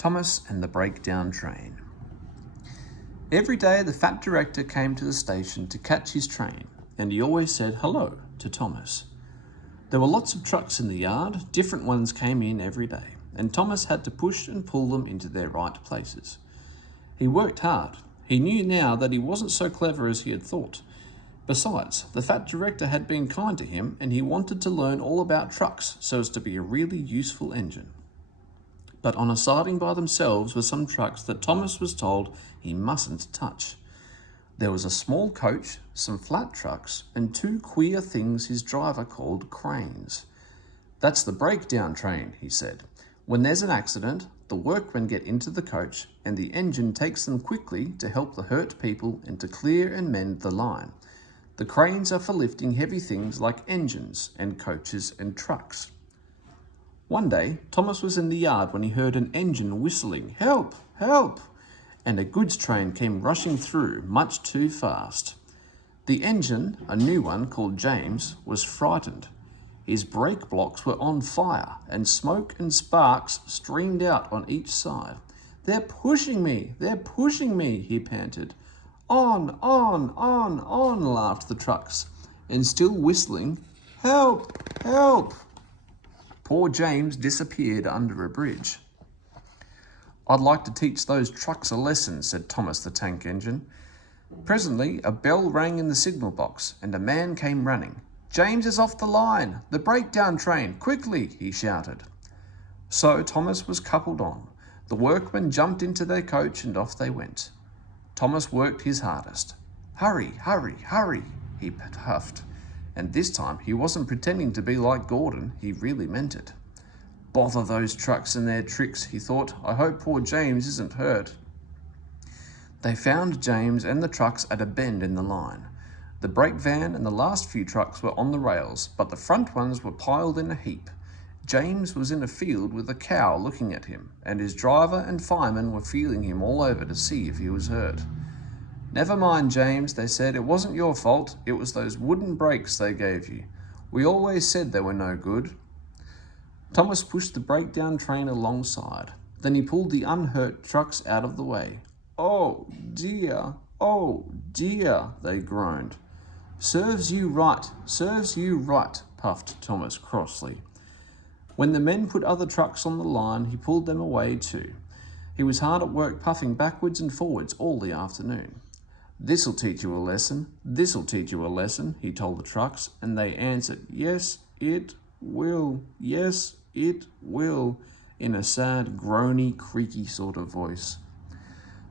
Thomas and the Breakdown Train. Every day the fat director came to the station to catch his train, and he always said hello to Thomas. There were lots of trucks in the yard, different ones came in every day, and Thomas had to push and pull them into their right places. He worked hard. He knew now that he wasn't so clever as he had thought. Besides, the fat director had been kind to him, and he wanted to learn all about trucks so as to be a really useful engine. But on a siding by themselves were some trucks that Thomas was told he mustn't touch. There was a small coach, some flat trucks, and two queer things his driver called cranes. "That's the breakdown train," he said. "When there's an accident, the workmen get into the coach and the engine takes them quickly to help the hurt people and to clear and mend the line. The cranes are for lifting heavy things like engines and coaches and trucks." One day, Thomas was in the yard when he heard an engine whistling, "Help! Help!" and a goods train came rushing through much too fast. The engine, a new one called James, was frightened. His brake blocks were on fire and smoke and sparks streamed out on each side. "They're pushing me! They're pushing me!" he panted. On, laughed the trucks, and still whistling, "Help! Help!" Poor James disappeared under a bridge. "I'd like to teach those trucks a lesson," said Thomas the tank engine. Presently, a bell rang in the signal box, and a man came running. "James is off the line! The breakdown train! Quickly!" he shouted. So Thomas was coupled on. The workmen jumped into their coach and off they went. Thomas worked his hardest. "Hurry, hurry, hurry," he puffed. And this time he wasn't pretending to be like Gordon, he really meant it. "Bother those trucks and their tricks," he thought. "I hope poor James isn't hurt." They found James and the trucks at a bend in the line. The brake van and the last few trucks were on the rails, but the front ones were piled in a heap. James was in a field with a cow looking at him, and his driver and fireman were feeling him all over to see if he was hurt. "Never mind, James," they said. "It wasn't your fault. It was those wooden brakes they gave you. We always said they were no good." Thomas pushed the breakdown train alongside. Then he pulled the unhurt trucks out of the way. "Oh dear, they groaned. Serves you right," puffed Thomas crossly. When the men put other trucks on the line, he pulled them away too. He was hard at work puffing backwards and forwards all the afternoon. "This'll teach you a lesson, this'll teach you a lesson," he told the trucks, and they answered, "Yes, it will, yes, it will," in a sad, groany, creaky sort of voice.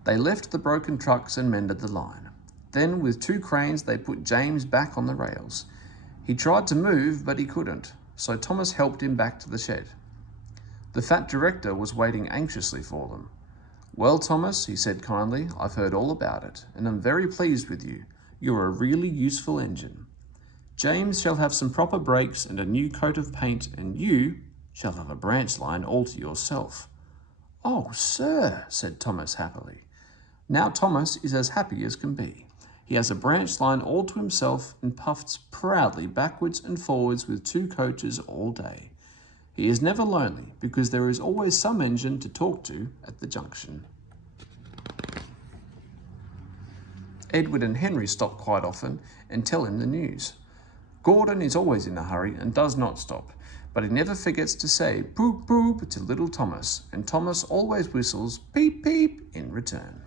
They left the broken trucks and mended the line. Then, with two cranes, they put James back on the rails. He tried to move, but he couldn't, so Thomas helped him back to the shed. The fat director was waiting anxiously for them. "Well, Thomas," he said kindly, "I've heard all about it, and I'm very pleased with you. You're a really useful engine. James shall have some proper brakes and a new coat of paint, and you shall have a branch line all to yourself." "Oh, sir," said Thomas happily. Now Thomas is as happy as can be. He has a branch line all to himself and puffs proudly backwards and forwards with two coaches all day. He is never lonely because there is always some engine to talk to at the junction. Edward and Henry stop quite often and tell him the news. Gordon is always in a hurry and does not stop, but he never forgets to say poop poop to little Thomas, and Thomas always whistles peep peep in return.